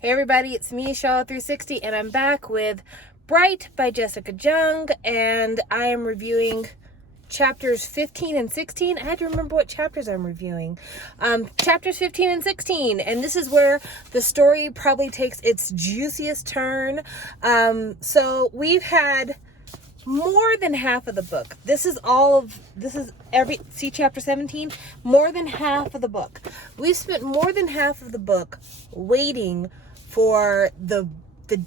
Hey everybody, it's me, Shaw360, and I'm back with Bright by Jessica Jung, and I am reviewing chapters 15 and 16. I had to remember what chapters I'm reviewing. Chapters 15 and 16, and this is where the story probably takes its juiciest turn. So we've had more than half of the book. See chapter 17? More than half of the book. We've spent more than half of the book waiting for the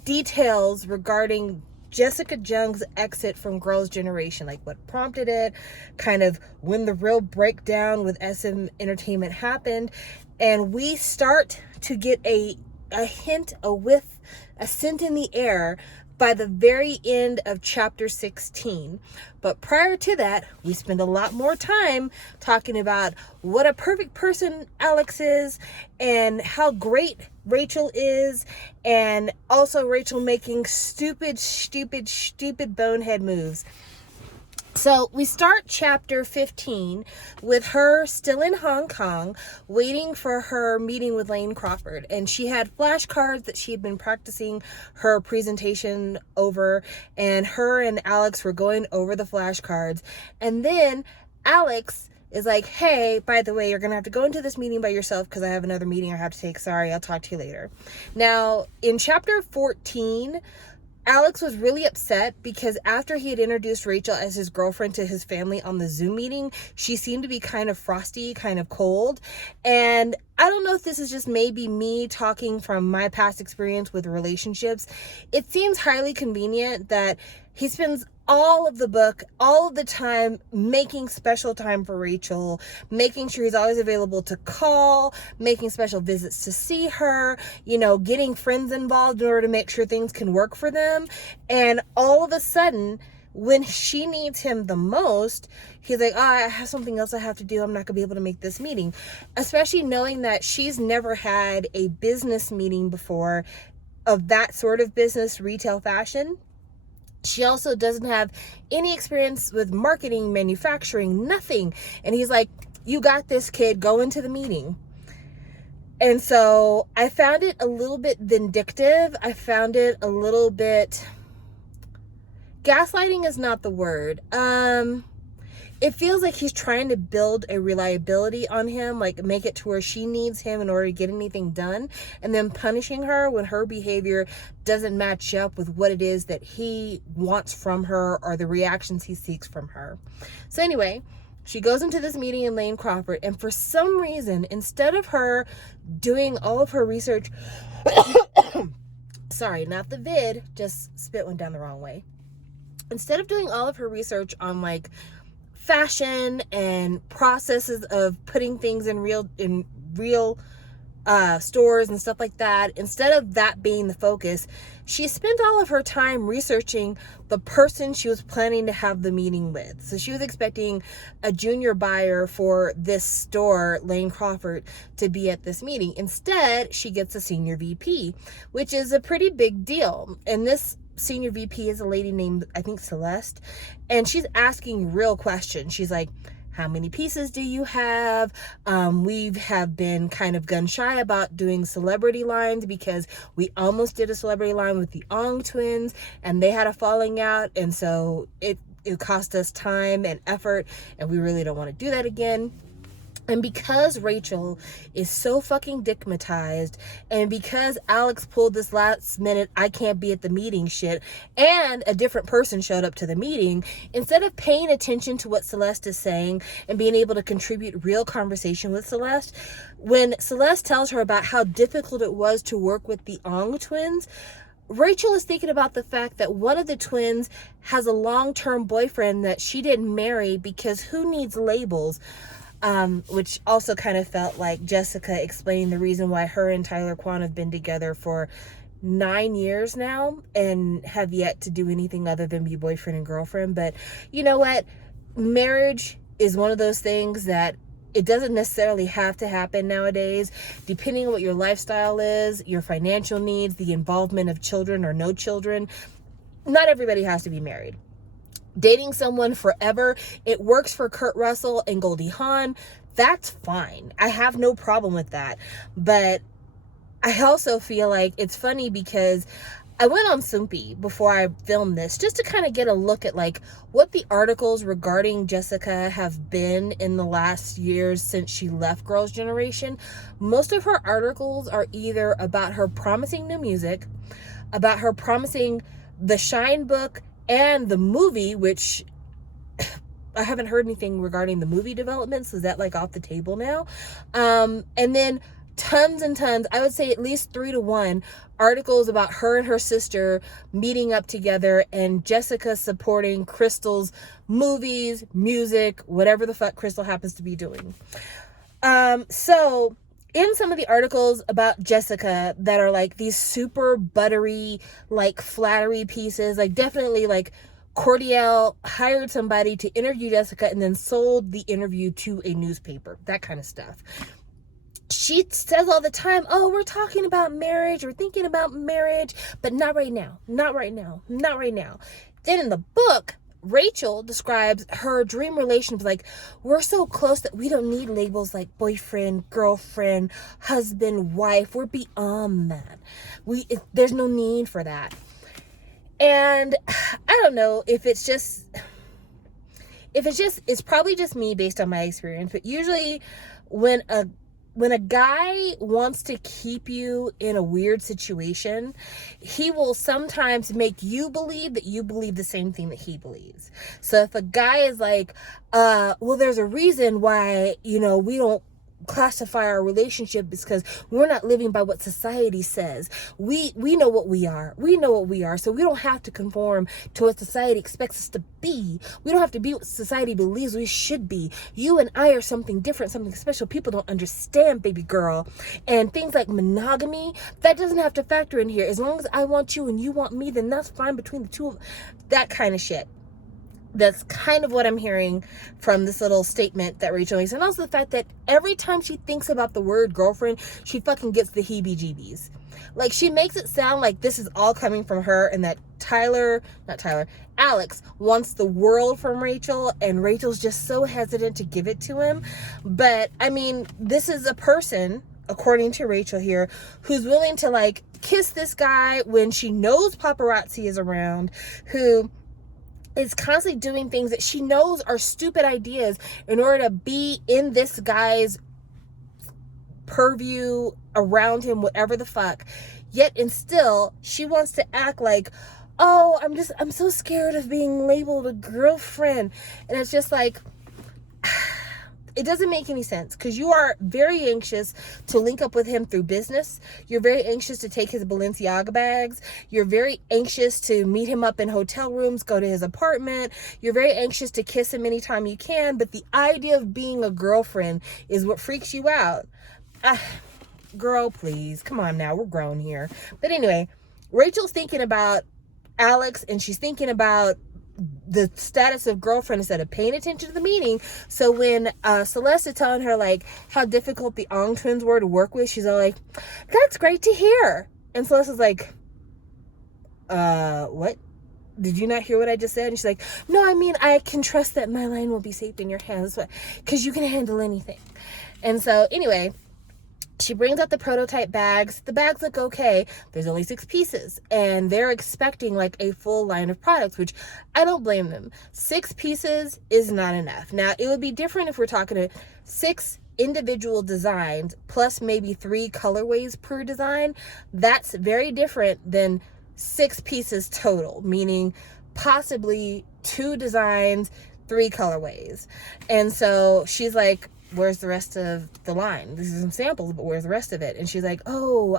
details regarding Jessica Jung's exit from Girls' Generation, like what prompted it, kind of when the real breakdown with SM Entertainment happened, and we start to get a hint, a whiff, a scent in the air by the very end of chapter 16. But prior to that, we spend a lot more time talking about what a perfect person Alex is and how great Rachel is, and also Rachel making stupid bonehead moves. So we start chapter 15 with her still in Hong Kong waiting for her meeting with Lane Crawford. And she had flashcards that she had been practicing her presentation over, and her and Alex were going over the flashcards. And then Alex is like, hey, by the way, you're going to have to go into this meeting by yourself because I have another meeting I have to take. Sorry, I'll talk to you later. Now, in chapter 14, Alex was really upset because after he had introduced Rachel as his girlfriend to his family on the Zoom meeting, she seemed to be kind of frosty, kind of cold. And I don't know if this is just maybe me talking from my past experience with relationships. It seems highly convenient that he spends all of the book, all of the time, making special time for Rachel, making sure he's always available to call, making special visits to see her, getting friends involved in order to make sure things can work for them. And all of a sudden, when she needs him the most, he's like, I have something else I have to do. I'm not going to be able to make this meeting. Especially knowing that she's never had a business meeting before of that sort of business, retail fashion. She also doesn't have any experience with marketing, manufacturing, nothing. And he's like, you got this, kid, go into the meeting. And so I found it a little bit vindictive. I found it a little bit, gaslighting is not the word. It feels like he's trying to build a reliability on him, like make it to where she needs him in order to get anything done, and then punishing her when her behavior doesn't match up with what it is that he wants from her or the reactions he seeks from her. So anyway, she goes into this meeting in Lane Crawford, and for some reason, instead of her doing all of her research, sorry, not the vid, just spit one down the wrong way. Instead of doing all of her research on like fashion and processes of putting things in real stores and stuff like that, instead of that being the focus, she spent all of her time researching the person she was planning to have the meeting with. So she was expecting a junior buyer for this store, Lane Crawford, to be at this meeting. Instead, she gets a senior VP, which is a pretty big deal. And this senior VP is a lady named, I think, Celeste, and she's asking real questions. She's like, how many pieces do you have? We have been kind of gun shy about doing celebrity lines because we almost did a celebrity line with the Ong twins and they had a falling out, and so it cost us time and effort, and we really don't want to do that again. And because Rachel is so fucking digmatized, and because Alex pulled this last minute I can't be at the meeting shit, and a different person showed up to the meeting, instead of paying attention to what Celeste is saying and being able to contribute real conversation with Celeste, when Celeste tells her about how difficult it was to work with the Ong twins, Rachel is thinking about the fact that one of the twins has a long-term boyfriend that she didn't marry because who needs labels? Which also kind of felt like Jessica explaining the reason why her and Tyler Quan have been together for 9 years now and have yet to do anything other than be boyfriend and girlfriend. But you know what? Marriage is one of those things that it doesn't necessarily have to happen nowadays. Depending on what your lifestyle is, your financial needs, the involvement of children or no children, not everybody has to be married. Dating someone forever, it works for Kurt Russell and Goldie Hawn. That's fine. I have no problem with that. But I also feel like it's funny because I went on Soompi before I filmed this just to kind of get a look at like what the articles regarding Jessica have been in the last years since she left Girls' Generation. Most of her articles are either about her promising new music, about her promising the Shine book and the movie, which I haven't heard anything regarding the movie developments. Is that like off the table now? And then tons and tons, I would say at least 3 to 1 articles about her and her sister meeting up together and Jessica supporting Crystal's movies, music, whatever the fuck Crystal happens to be doing. So in some of the articles about Jessica that are like these super buttery, like flattery pieces, like definitely like Cordial hired somebody to interview Jessica and then sold the interview to a newspaper, that kind of stuff. She says all the time, oh, we're talking about marriage, we're thinking about marriage, but not right now, not right now, not right now. Then in the book, Rachel describes her dream relationship like, we're so close that we don't need labels like boyfriend, girlfriend, husband, wife. We're beyond that. There's no need for that. And I don't know if it's probably just me based on my experience, but usually when a guy wants to keep you in a weird situation, he will sometimes make you believe that you believe the same thing that he believes. So if a guy is like, well, there's a reason why, we don't classify our relationship because we're not living by what society says. We know what we are. We know what we are. So we don't have to conform to what society expects us to be. We don't have to be what society believes we should be. You and I are something different, something special. People don't understand, baby girl. And things like monogamy, that doesn't have to factor in here. As long as I want you and you want me, then that's fine between the two of that kind of shit. That's kind of what I'm hearing from this little statement that Rachel makes. And also the fact that every time she thinks about the word girlfriend, she fucking gets the heebie-jeebies. Like, she makes it sound like this is all coming from her and that Alex wants the world from Rachel and Rachel's just so hesitant to give it to him. But, I mean, this is a person, according to Rachel here, who's willing to, like, kiss this guy when she knows paparazzi is around, who is constantly doing things that she knows are stupid ideas in order to be in this guy's purview, around him, whatever the fuck. Yet and still, she wants to act like, oh, I'm so scared of being labeled a girlfriend. And it's just like, it doesn't make any sense because you are very anxious to link up with him through business. You're very anxious to take his Balenciaga bags. You're very anxious to meet him up in hotel rooms, go to his apartment. You're very anxious to kiss him anytime you can. But the idea of being a girlfriend is what freaks you out. Girl, please. Come on now. We're grown here. But anyway, Rachel's thinking about Alex and she's thinking about the status of girlfriend instead of paying attention to the meeting. So when Celeste is telling her like how difficult the Ong twins were to work with, she's all like, that's great to hear. And Celeste is like, what? Did you not hear what I just said? And she's like, no, I mean, I can trust that my line will be safe in your hands because you can handle anything. And so anyway, she brings out the prototype bags. The bags look okay. There's only 6 pieces. And they're expecting like a full line of products, which I don't blame them. 6 pieces is not enough. Now, it would be different if we're talking to 6 individual designs plus maybe 3 colorways per design. That's very different than 6 pieces total, meaning possibly 2 designs, 3 colorways. And so she's like, where's the rest of the line? These are some samples, but where's the rest of it? And she's like, oh,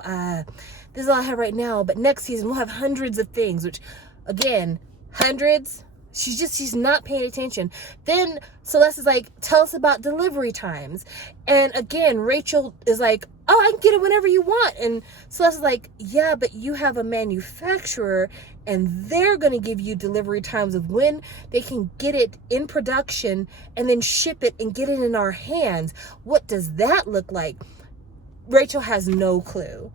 this is all I have right now, but next season we'll have hundreds of things, which again, hundreds, she's not paying attention. Then Celeste is like, tell us about delivery times. And again, Rachel is like, oh, I can get it whenever you want. And Celeste is like, yeah, but you have a manufacturer and they're going to give you delivery times of when they can get it in production and then ship it and get it in our hands. What does that look like? Rachel has no clue.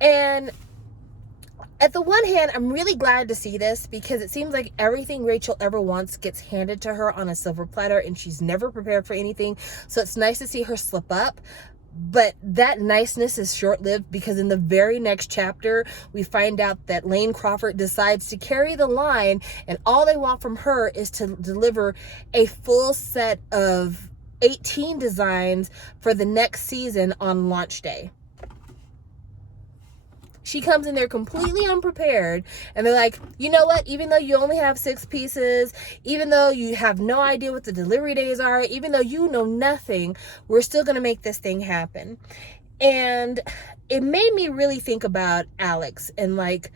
And at the one hand, I'm really glad to see this because it seems like everything Rachel ever wants gets handed to her on a silver platter and she's never prepared for anything. So it's nice to see her slip up. But that niceness is short-lived, because in the very next chapter, we find out that Lane Crawford decides to carry the line, and all they want from her is to deliver a full set of 18 designs for the next season on launch day. She comes in there completely unprepared, and they're like, you know what, even though you only have 6 pieces, even though you have no idea what the delivery days are, even though you know nothing, we're still going to make this thing happen. And it made me really think about Alex, and like,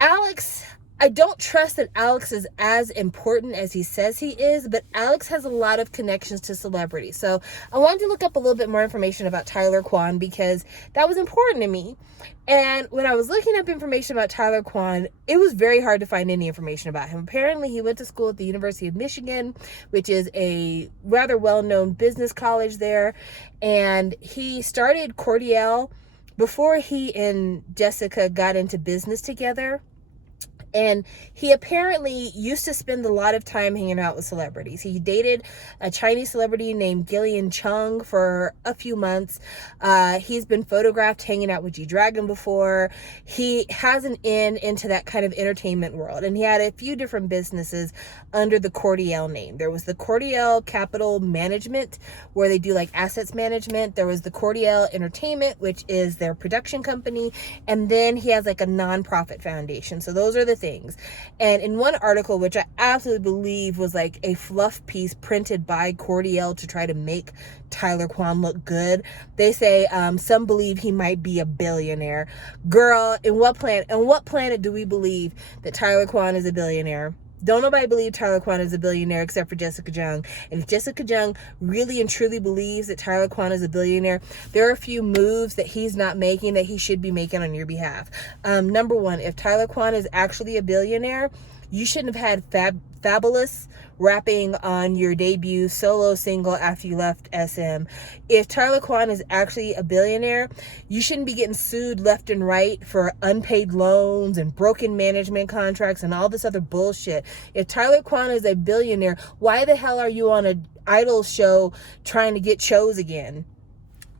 Alex, I don't trust that Alex is as important as he says he is, but Alex has a lot of connections to celebrities. So I wanted to look up a little bit more information about Tyler Quan, because that was important to me. And when I was looking up information about Tyler Quan, it was very hard to find any information about him. Apparently, he went to school at the University of Michigan, which is a rather well-known business college there. And he started Cordial before he and Jessica got into business together. And he apparently used to spend a lot of time hanging out with celebrities. He dated a Chinese celebrity named Gillian Chung for a few months. He's been photographed hanging out with G-Dragon before. He has an in into that kind of entertainment world. And he had a few different businesses under the Cordial name. There was the Cordial Capital Management, where they do like assets management. There was the Cordial Entertainment, which is their production company. And then he has like a nonprofit foundation. So those are the things. And in one article, which I absolutely believe was like a fluff piece printed by Cordial to try to make Tyler Quan look good, they say some believe he might be a billionaire. Girl, in what planet do we believe that Tyler Quan is a billionaire? Don't nobody believe Tyler Quan is a billionaire except for Jessica Jung. And if Jessica Jung really and truly believes that Tyler Quan is a billionaire, there are a few moves that he's not making that he should be making on your behalf. Number one, if Tyler Quan is actually a billionaire, you shouldn't have had Fabulous rapping on your debut solo single after you left SM. If Tyler Quan is actually a billionaire, you shouldn't be getting sued left and right for unpaid loans and broken management contracts and all this other bullshit. If Tyler Quan is a billionaire, why the hell are you on an Idol show trying to get shows again?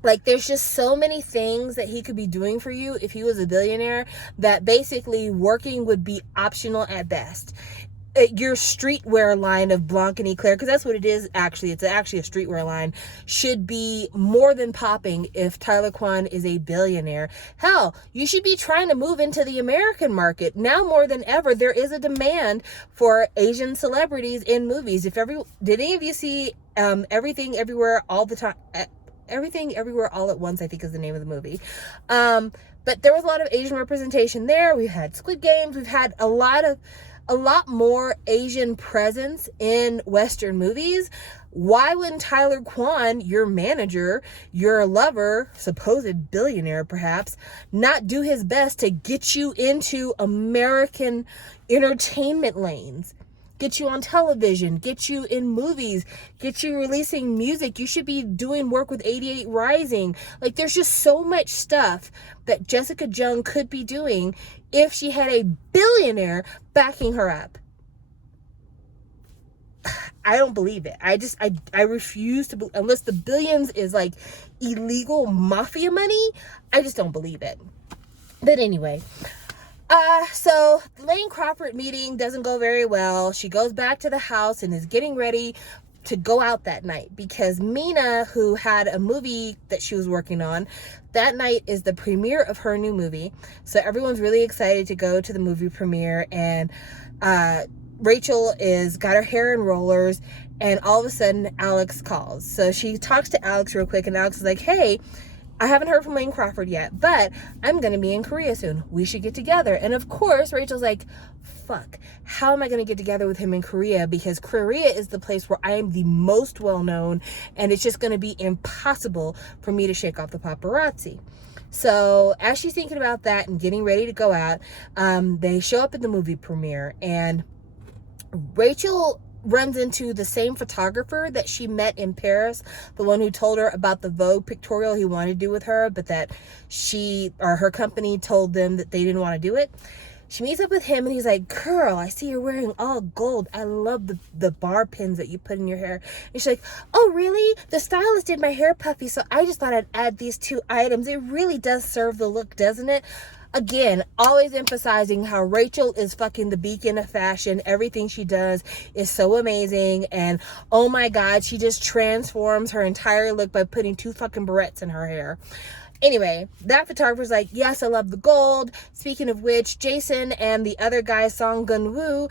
Like, there's just so many things that he could be doing for you if he was a billionaire, that basically working would be optional at best. Your streetwear line of Blanc and Eclair, because that's what it is actually, it's actually a streetwear line, should be more than popping if Tyler Quan is a billionaire. Hell, you should be trying to move into the American market. Now more than ever, there is a demand for Asian celebrities in movies. Did any of you see Everything Everywhere All the Time? Everything Everywhere All at Once, I think is the name of the movie. But there was a lot of Asian representation there. We've had Squid Games. We've had a lot more Asian presence in Western movies. Why wouldn't Tyler Quan, your manager, your lover, supposed billionaire perhaps, not do his best to get you into American entertainment lanes? Get you on television, get you in movies, get you releasing music. You should be doing work with 88 Rising. Like, there's just so much stuff that Jessica Jung could be doing if she had a billionaire backing her up. I don't believe it. I refuse to believe, unless the billions is like illegal mafia money, I just don't believe it. But anyway, so the Lane Crawford meeting doesn't go very well. She goes back to the house and is getting ready to go out that night, because Mina, who had a movie that she was working on, that night is the premiere of her new movie. So everyone's really excited to go to the movie premiere, and Rachel got her hair in rollers, and all of a sudden Alex calls. So she talks to Alex real quick, and Alex is like, hey, I haven't heard from Lane Crawford yet, but I'm going to be in Korea soon. We should get together. And of course, Rachel's like, fuck, how am I going to get together with him in Korea? Because Korea is the place where I am the most well-known, and it's just going to be impossible for me to shake off the paparazzi. So as she's thinking about that and getting ready to go out, they show up at the movie premiere, and Rachel runs into the same photographer that she met in Paris, the one who told her about the Vogue pictorial he wanted to do with her, but that her company told them that they didn't want to do it. She meets up with him and he's like, girl, I see you're wearing all gold. I love the bar pins that you put in your hair. And she's like, oh, really? The stylist did my hair puffy, so I just thought I'd add these 2 items. It really does serve the look, doesn't it? Again, always emphasizing how Rachel is fucking the beacon of fashion. Everything she does is so amazing. And oh my God, she just transforms her entire look by putting 2 fucking barrettes in her hair. Anyway, that photographer's like, yes, I love the gold. Speaking of which, Jason and the other guy, Song Gun-woo,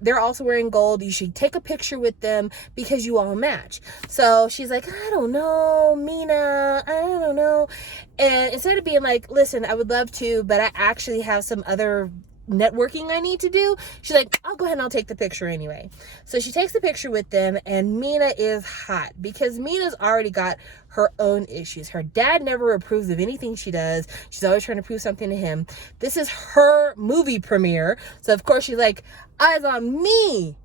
they're also wearing gold. You should take a picture with them because you all match. So she's like, I don't know, Mina, I don't know. And instead of being like, listen, I would love to, but I actually have some other networking I need to do, she's like, I'll go ahead and I'll take the picture anyway. So she takes the picture with them, and Mina is hot because Mina's already got her own issues. Her dad never approves of anything she does. She's always trying to prove something to him. This is her movie premiere, so of course she's like, eyes on me,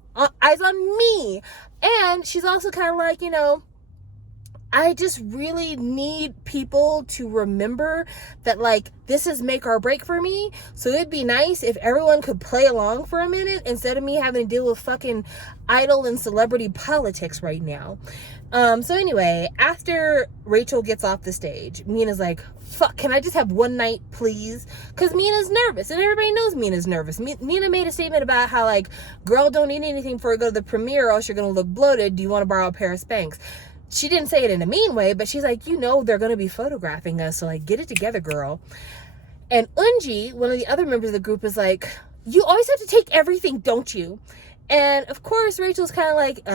eyes on me. And she's also kind of like, I just really need people to remember that, like, this is make or break for me. So it'd be nice if everyone could play along for a minute instead of me having to deal with fucking idol and celebrity politics right now. So anyway, after Rachel gets off the stage, Mina's like, fuck, can I just have one night, please? Because Mina's nervous, and everybody knows Mina's nervous. Mina made a statement about how, like, girl, don't eat anything before you go to the premiere or else you're going to look bloated. Do you want to borrow a pair of Spanx? She didn't say it in a mean way, but she's like, they're going to be photographing us, so, like, get it together, girl. And Unji, one of the other members of the group, is like, you always have to take everything, don't you? And, of course, Rachel's kind of like,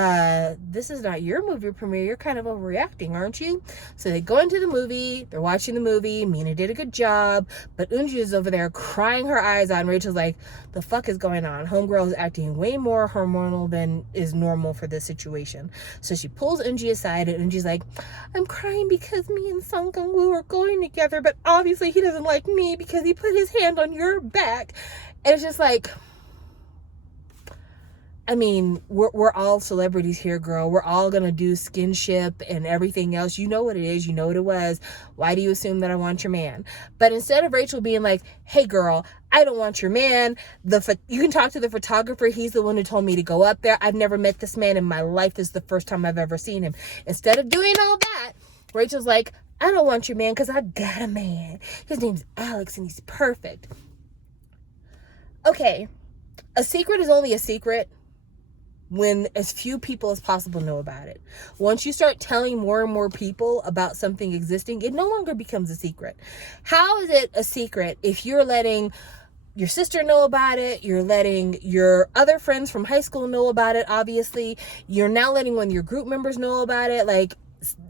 this is not your movie premiere. You're kind of overreacting, aren't you? So they go into the movie. They're watching the movie. Mina did a good job. But Unji is over there crying her eyes out. And Rachel's like, the fuck is going on? Homegirl is acting way more hormonal than is normal for this situation. So she pulls Unji aside, and Unji's like, I'm crying because me and Song Kang-woo are going together. But obviously he doesn't like me because he put his hand on your back. And it's just like, I mean, we're all celebrities here, girl. We're all going to do skinship and everything else. You know what it is. You know what it was. Why do you assume that I want your man? But instead of Rachel being like, hey, girl, I don't want your man. You can talk to the photographer. He's the one who told me to go up there. I've never met this man in my life. This is the first time I've ever seen him. Instead of doing all that, Rachel's like, I don't want your man because I got a man. His name's Alex and he's perfect. Okay, a secret is only a secret when as few people as possible know about it. Once you start telling more and more people about something existing, it no longer becomes a secret. How is it a secret if you're letting your sister know about it, you're letting your other friends from high school know about it, obviously, you're now letting one of your group members know about it? Like,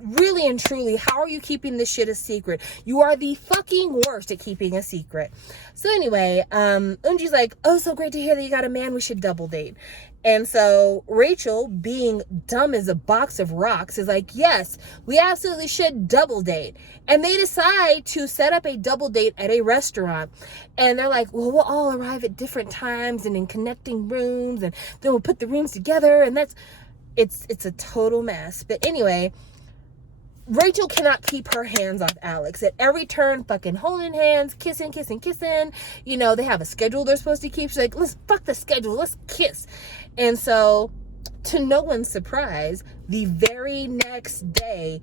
really and truly, how are you keeping this shit a secret? You are the fucking worst at keeping a secret. So anyway, Unji's like, oh, so great to hear that you got a man, we should double date. And so Rachel, being dumb as a box of rocks, is like, yes, we absolutely should double date. And they decide to set up a double date at a restaurant. And they're like, well, we'll all arrive at different times and in connecting rooms, and then we'll put the rooms together, and it's a total mess. But anyway, Rachel cannot keep her hands off Alex. At every turn, fucking holding hands, kissing. They have a schedule they're supposed to keep. She's like, let's fuck the schedule. Let's kiss. And so, to no one's surprise, the very next day,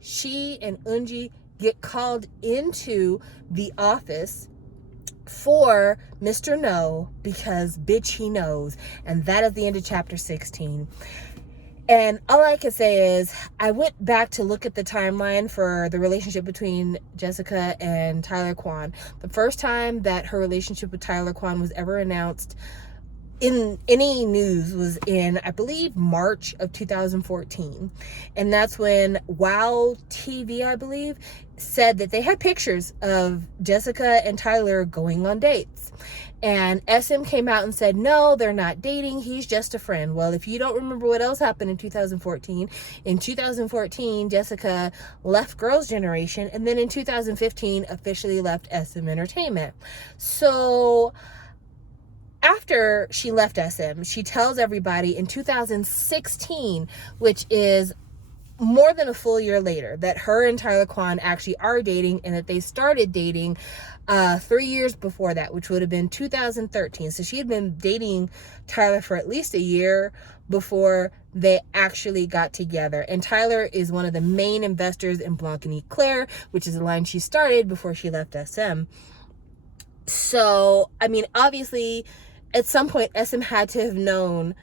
she and Unji get called into the office for Mr. No, because bitch, he knows. And that is the end of chapter 16. And all I can say is, I went back to look at the timeline for the relationship between Jessica and Tyler Quan. The first time that her relationship with Tyler Quan was ever announced in any news was in, I believe, March of 2014. And that's when Wow TV, I believe, said that they had pictures of Jessica and Tyler going on dates. And SM came out and said, no, they're not dating. He's just a friend. Well, if you don't remember what else happened in 2014, Jessica left Girls' Generation. And then in 2015, officially left SM Entertainment. So after she left SM, she tells everybody in 2016, which is more than a full year later, that her and Tyler Quan actually are dating, and that they started dating 3 years before that, which would have been 2013. So she had been dating Tyler for at least a year before they actually got together. And Tyler is one of the main investors in Blanc and Eclair, which is the line she started before she left SM. So, I mean, obviously, at some point, SM had to have known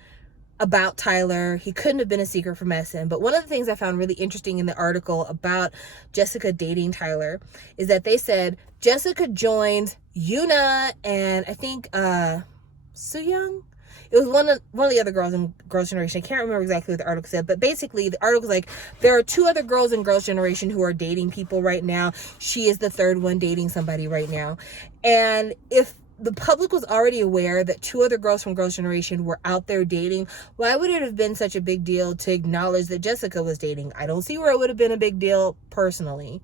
about Tyler. He couldn't have been a secret from SM. But one of the things I found really interesting in the article about Jessica dating Tyler is that they said Jessica joins Yuna and I think Sooyoung. It was one of the other girls in Girls' Generation. I can't remember exactly what the article said, but basically the article was like, there are 2 other girls in Girls' Generation who are dating people right now. She is the 3rd one dating somebody right now. And if the public was already aware that 2 other girls from Girls' Generation were out there dating, why would it have been such a big deal to acknowledge that Jessica was dating? I don't see where it would have been a big deal personally.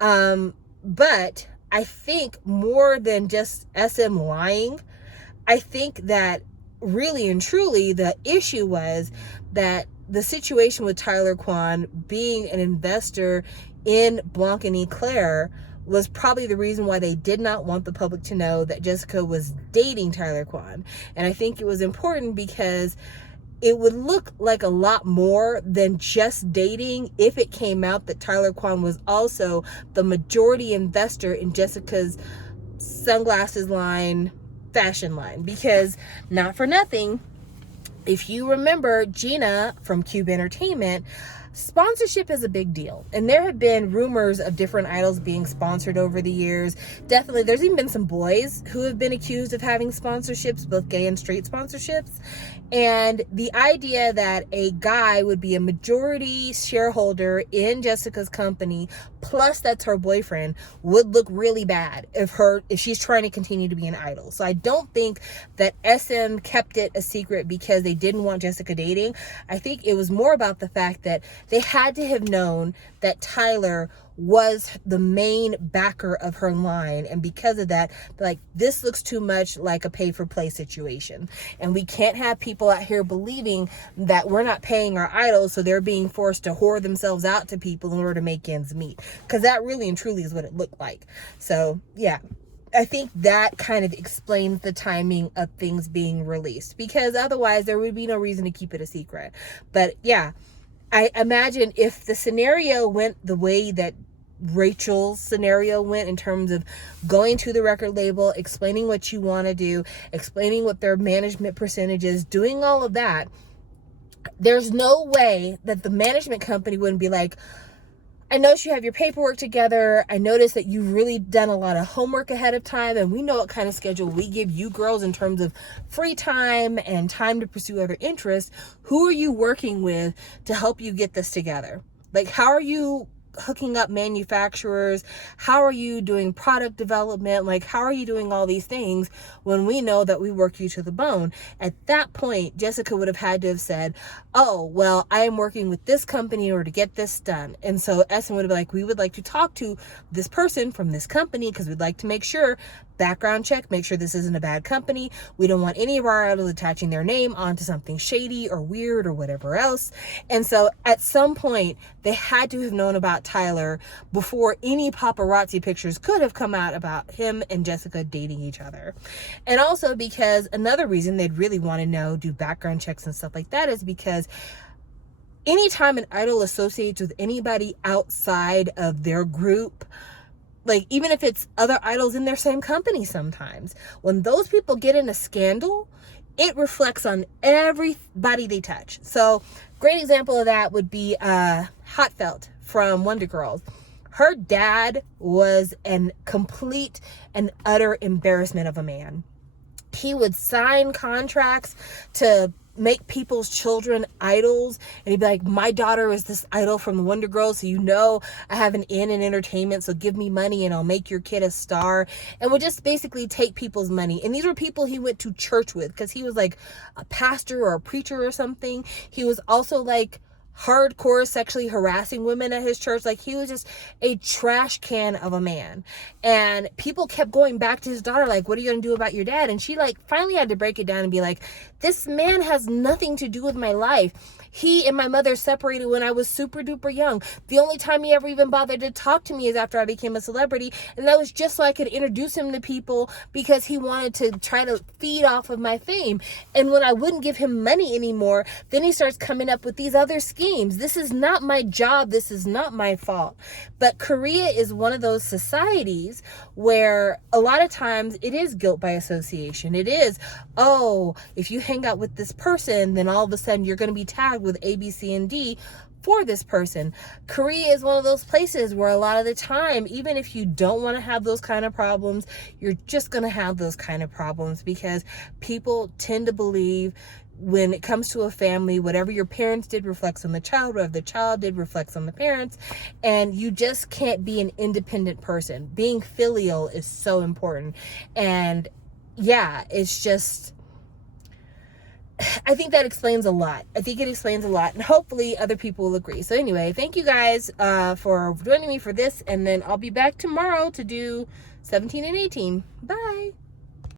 But I think more than just SM lying, I think that really and truly the issue was that the situation with Tyler Quan being an investor in Blanc and Eclair was probably the reason why they did not want the public to know that Jessica was dating Tyler Quan. And I think it was important because it would look like a lot more than just dating if it came out that Tyler Quan was also the majority investor in Jessica's sunglasses line, fashion line. Because not for nothing, if you remember Gina from Cube Entertainment, sponsorship is a big deal. And there have been rumors of different idols being sponsored over the years. Definitely, there's even been some boys who have been accused of having sponsorships, both gay and straight sponsorships. And the idea that a guy would be a majority shareholder in Jessica's company, plus that's her boyfriend, would look really bad if she's trying to continue to be an idol. So I don't think that SM kept it a secret because they didn't want Jessica dating. I think it was more about the fact that they had to have known that Tyler was the main backer of her line, and because of that, like, this looks too much like a pay-for-play situation, and we can't have people out here believing that we're not paying our idols, so they're being forced to whore themselves out to people in order to make ends meet, because that really and truly is what it looked like. So yeah, I think that kind of explains the timing of things being released, because otherwise there would be no reason to keep it a secret. But yeah, I imagine if the scenario went the way that Rachel's scenario went, in terms of going to the record label, explaining what you want to do, explaining what their management percentage is, doing all of that, there's no way that the management company wouldn't be like, I noticed you have your paperwork together. I noticed that you've really done a lot of homework ahead of time, and we know what kind of schedule we give you girls in terms of free time and time to pursue other interests. Who are you working with to help you get this together? Like, how are you hooking up manufacturers? How are you doing product development? Like, how are you doing all these things when we know that we work you to the bone? At that point, Jessica would have had to have said, oh, well, I am working with this company in order to get this done. And so SM would have been like, we would like to talk to this person from this company because we'd like to make sure, background check, make sure this isn't a bad company. We don't want any of our idols attaching their name onto something shady or weird or whatever else. And so at some point, they had to have known about Tyler before any paparazzi pictures could have come out about him and Jessica dating each other. And also because another reason they'd really want to know, do background checks and stuff like that, is because anytime an idol associates with anybody outside of their group, like even if it's other idols in their same company, sometimes when those people get in a scandal, it reflects on everybody they touch. So great example of that would be Hotfelt from Wonder Girls. Her dad was an complete and utter embarrassment of a man. He would sign contracts to make people's children idols, and he'd be like, my daughter is this idol from the Wonder Girls, so you know I have an in entertainment, so give me money and I'll make your kid a star, and would just basically take people's money. And these were people he went to church with, because he was like a pastor or a preacher or something. He was also like hardcore sexually harassing women at his church. Like, he was just a trash can of a man. And people kept going back to his daughter like, what are you gonna do about your dad? And she like finally had to break it down and be like, this man has nothing to do with my life. He and my mother separated when I was super duper young. The only time he ever even bothered to talk to me is after I became a celebrity. And that was just so I could introduce him to people because he wanted to try to feed off of my fame. And when I wouldn't give him money anymore, then he starts coming up with these other schemes. This is not my job. This is not my fault. But Korea is one of those societies where a lot of times it is guilt by association. It is, oh, if you hang out with this person, then all of a sudden you're going to be tagged with A, B, C, and D for this person. Korea is one of those places where a lot of the time, even if you don't want to have those kind of problems, you're just going to have those kind of problems because people tend to believe when it comes to a family, whatever your parents did reflects on the child, whatever the child did reflects on the parents, and you just can't be an independent person. Being filial is so important. And yeah, it's just, I think that explains a lot. I think it explains a lot, and hopefully other people will agree. So anyway, thank you guys for joining me for this, and then I'll be back tomorrow to do 17 and 18. Bye.